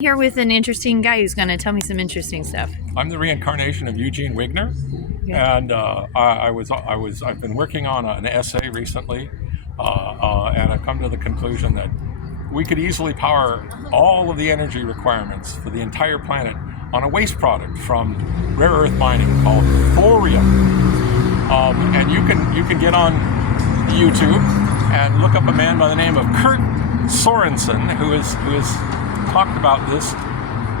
Here with an interesting guy who's going to tell me some interesting stuff. I'm the reincarnation of Eugene Wigner, and I've been working on an essay recently, and I've come to the conclusion that we could easily power all of the energy requirements for the entire planet on a waste product from rare earth mining called thorium. And you can get on YouTube and look up a man by the name of Kurt Sorensen who is talked about this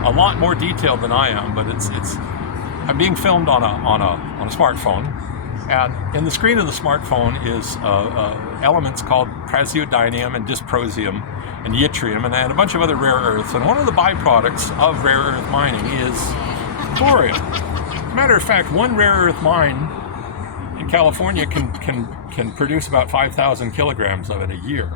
a lot more detailed than I am, but I'm being filmed on a smartphone, and in the screen of the smartphone is elements called praseodymium and dysprosium and yttrium and a bunch of other rare earths, and one of the byproducts of rare earth mining is thorium. Matter of fact, one rare earth mine in California can produce about 5,000 kilograms of it a year.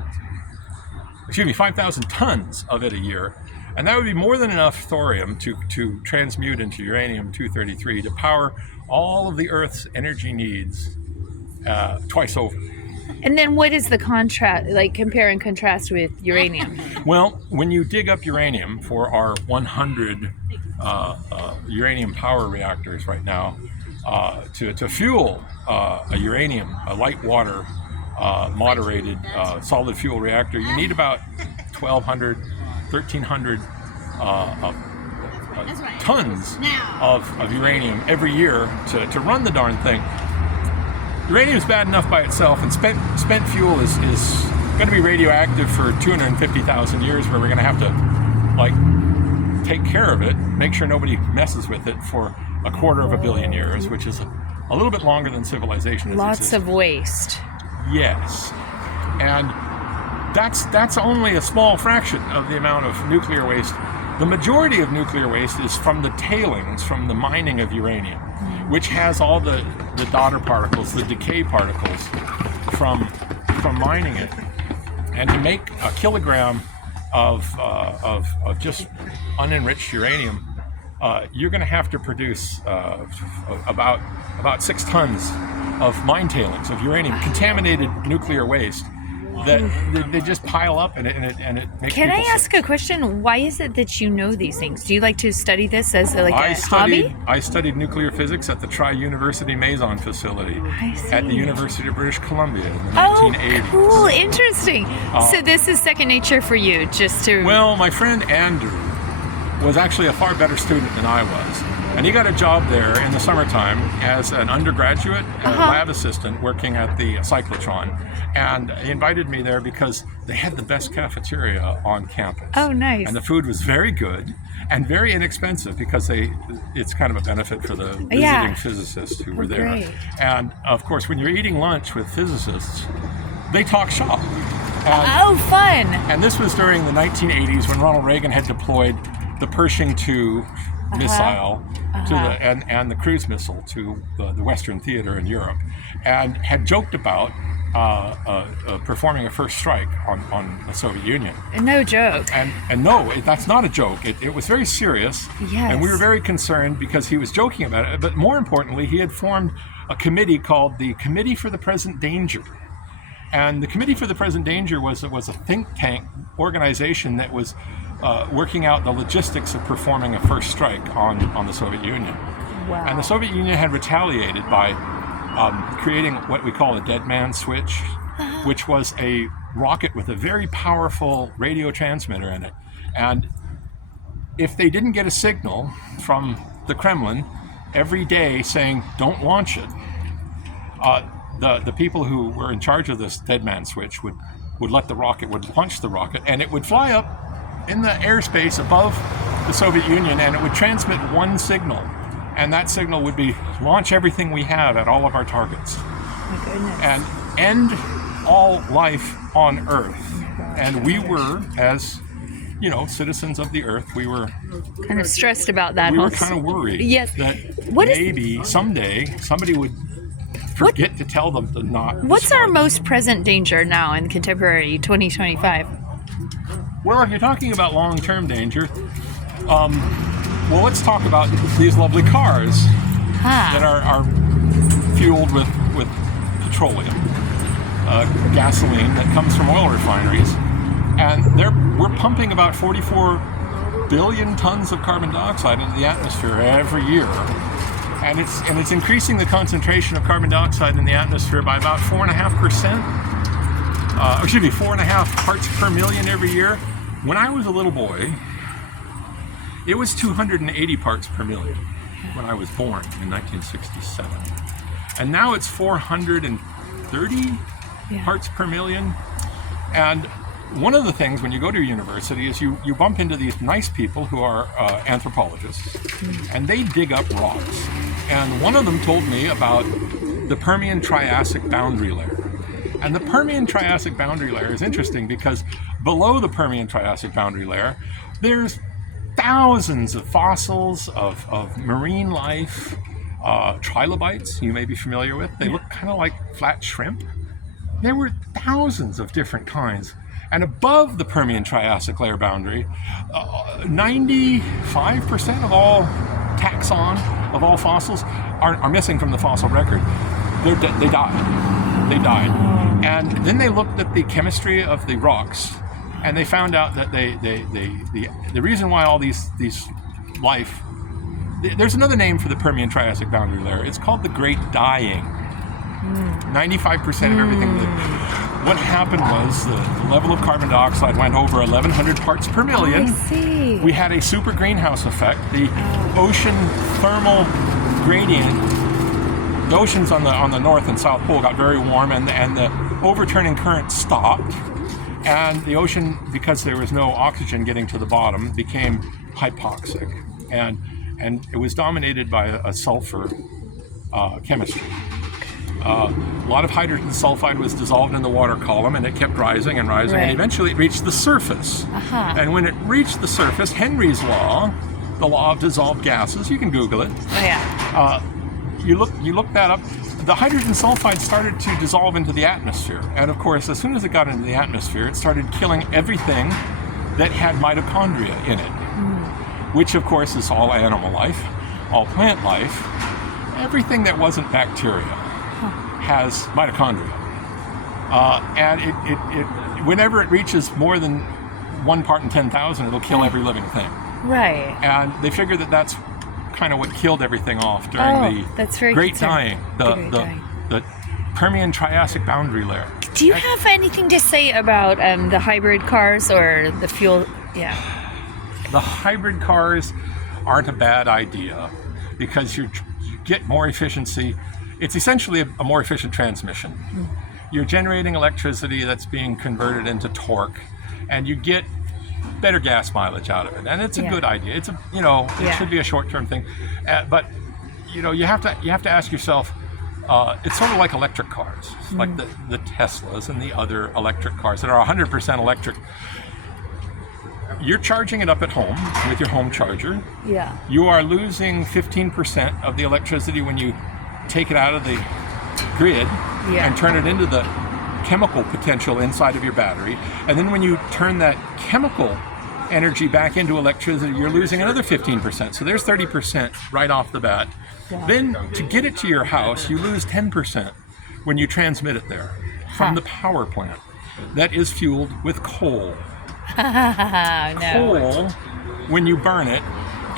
5,000 tons of it a year, and that would be more than enough thorium to transmute into uranium-233 to power all of the Earth's energy needs twice over. And then what is the contrast, like compare and contrast with uranium? Well, when you dig up uranium for our 100 uranium power reactors right now, to fuel a light water moderated solid fuel reactor, you need about 1,300 tons of uranium every year to run the darn thing. Uranium is bad enough by itself, and spent fuel is going to be radioactive for 250,000 years, where we're going to have to take care of it, make sure nobody messes with it for 250 million years, which is a little bit longer than civilization has Lots existed. of waste. Yes, and that's only a small fraction of the amount of nuclear waste. The majority of nuclear waste is from the tailings, from the mining of uranium, which has all the daughter particles, the decay particles from mining it. And to make a kilogram of just unenriched uranium, you're going to have to produce about 6 tons of mine tailings of uranium, contaminated nuclear waste that they just pile up, and it makes. Can I ask sick. a question? Why is it that you know these things? Do you like to study this as a hobby? I studied nuclear physics at the Tri-University Maison facility at the University of British Columbia in the 1980s. Oh, cool, interesting. So this is second nature for you, just to. Well, my friend Andrew was actually a far better student than I was. And he got a job there in the summertime as an undergraduate lab assistant working at the cyclotron. And he invited me there because they had the best cafeteria on campus. Oh, nice. And the food was very good and very inexpensive because it's kind of a benefit for the visiting physicists who were there. Great. And of course, when you're eating lunch with physicists, they talk shop. Fun. And this was during the 1980s when Ronald Reagan had deployed the Pershing II missile to and the cruise missile to the Western Theater in Europe, and had joked about performing a first strike on the Soviet Union. No joke. And no, that's not a joke. It was very serious. Yes. And we were very concerned because he was joking about it. But more importantly, he had formed a committee called the Committee for the Present Danger. And the Committee for the Present Danger was a think tank organization that was working out the logistics of performing a first strike on the Soviet Union. Wow. And the Soviet Union had retaliated by creating what we call a dead man switch, which was a rocket with a very powerful radio transmitter in it. And if they didn't get a signal from the Kremlin every day saying, don't launch it, the people who were in charge of this dead man switch would launch the rocket, and it would fly up in the airspace above the Soviet Union, and it would transmit one signal, and that signal would be launch everything we have at all of our targets. My goodness. And end all life on Earth. And we were, as citizens of the Earth, we were kind of stressed about that. We were kind of worried that maybe someday somebody would forget to tell them to not. What's our most present danger now in contemporary 2025? Well, if you're talking about long-term danger, let's talk about these lovely cars that are fueled with petroleum, gasoline that comes from oil refineries, and we're pumping about 44 billion tons of carbon dioxide into the atmosphere every year. And it's increasing the concentration of carbon dioxide in the atmosphere by about 4.5%. 4.5 parts per million every year. When I was a little boy, it was 280 parts per million when I was born in 1967. And now it's 430 parts per million. And one of the things when you go to a university is you bump into these nice people who are anthropologists, and they dig up rocks. And one of them told me about the Permian-Triassic boundary layer. And the Permian-Triassic boundary layer is interesting because below the Permian-Triassic boundary layer, there's thousands of fossils of marine life, trilobites you may be familiar with. They look kind of like flat shrimp. There were thousands of different kinds. And above the Permian-Triassic layer boundary, 95% of all taxon, of all fossils, are missing from the fossil record. They died. And then they looked at the chemistry of the rocks, and they found out that the reason why all these life, there's another name for the Permian-Triassic boundary layer. It's called the Great Dying. 95% of everything. What happened was the level of carbon dioxide went over 1,100 parts per million. I see. We had a super greenhouse effect. The ocean thermal gradient, the oceans on the North and South Pole got very warm, and the overturning current stopped. And the ocean, because there was no oxygen getting to the bottom, became hypoxic. And it was dominated by a sulfur chemistry. A lot of hydrogen sulfide was dissolved in the water column, and it kept rising and rising, and eventually it reached the surface. And when it reached the surface, Henry's law, the law of dissolved gases, you can Google it. You look that up. The hydrogen sulfide started to dissolve into the atmosphere, and of course, as soon as it got into the atmosphere, it started killing everything that had mitochondria in it, which of course is all animal life, all plant life. Everything that wasn't bacteria has mitochondria, and it whenever it reaches more than 1 part in 10,000, it'll kill every living thing. Right. And they figure that that's kind of what killed everything off during the Great Dying, the Permian-Triassic boundary layer. Do you have anything to say about the hybrid cars or the fuel? Yeah. The hybrid cars aren't a bad idea because you get more efficiency. It's essentially a more efficient transmission. You're generating electricity that's being converted into torque, and you get better gas mileage out of it. And it's a good idea. It's it should be a short-term thing, but you have to ask yourself. It's sort of like electric cars, like the Teslas and the other electric cars that are 100% electric. You're charging it up at home with your home charger. Yeah. You are losing 15% of the electricity when you take it out of the grid and turn it into the chemical potential inside of your battery. And then when you turn that chemical energy back into electricity, you're losing another 15%. So there's 30% right off the bat. Yeah. Then to get it to your house, you lose 10% when you transmit it there from the power plant that is fueled with coal. Coal, when you burn it,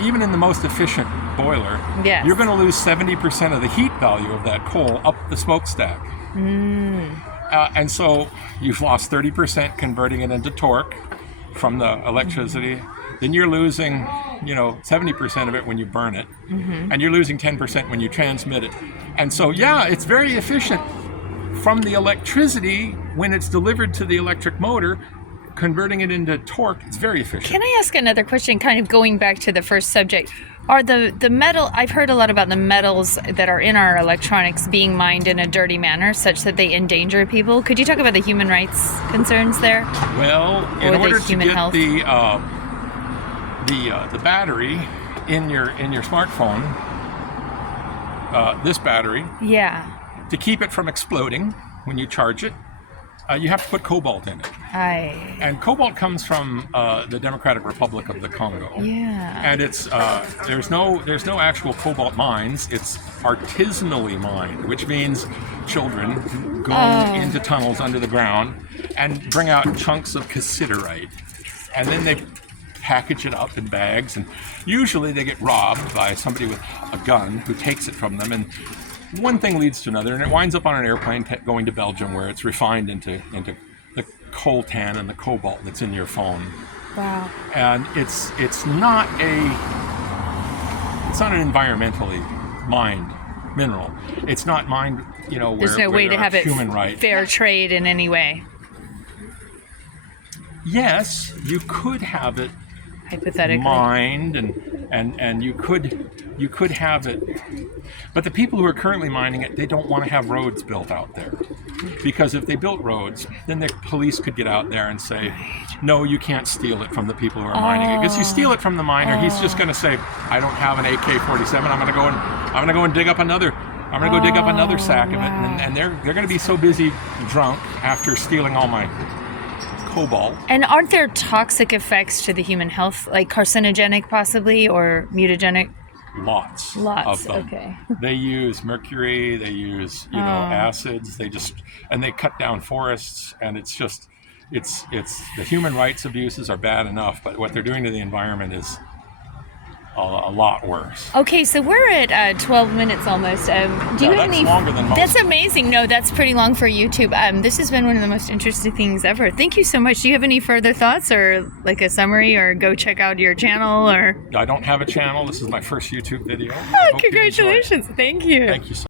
even in the most efficient boiler, you're going to lose 70% of the heat value of that coal up the smokestack. And so you've lost 30% converting it into torque from the electricity. Then you're losing, 70% of it when you burn it. And you're losing 10% when you transmit it. And so, it's very efficient. From the electricity, when it's delivered to the electric motor, converting it into torque, it's very efficient. Can I ask another question, kind of going back to the first subject? Are the metal, I've heard a lot about the metals that are in our electronics being mined in a dirty manner such that they endanger people. Could you talk about the human rights concerns there? Well, in order to get the battery in your smartphone, this battery, to keep it from exploding when you charge it, you have to put cobalt in it. And cobalt comes from the Democratic Republic of the Congo. And it's there's no actual cobalt mines. It's artisanally mined, which means children go into tunnels under the ground and bring out chunks of cassiterite, and then they package it up in bags, and usually they get robbed by somebody with a gun who takes it from them, and one thing leads to another, and it winds up on an airplane going to Belgium, where it's refined into the coltan and the cobalt that's in your phone. Wow. And it's not an environmentally mined mineral. It's not mined, There's no way to have it human right. fair trade in any way. Yes, you could have it Hypothetically. mined, and you could have it, but the people who are currently mining it, they don't want to have roads built out there, because if they built roads, then the police could get out there and say, no, you can't steal it from the people who are mining it, because you steal it from the miner, he's just going to say, I don't have an AK-47, I'm going to go and dig up another sack of it, and they're going to be so busy drunk after stealing all my cobalt. And aren't there toxic effects to the human health, like carcinogenic possibly, or mutagenic? Lots of them. Okay. They use mercury, they use acids, they cut down forests, and it's the human rights abuses are bad enough, but what they're doing to the environment is a lot worse. Okay, so we're at 12 minutes almost. Do you have that's longer than most. That's amazing. No, that's pretty long for YouTube. This has been one of the most interesting things ever. Thank you so much. Do you have any further thoughts, or like a summary, or go check out your channel? Or I don't have a channel. This is my first YouTube video. Oh, congratulations. Thank you. Thank you so much.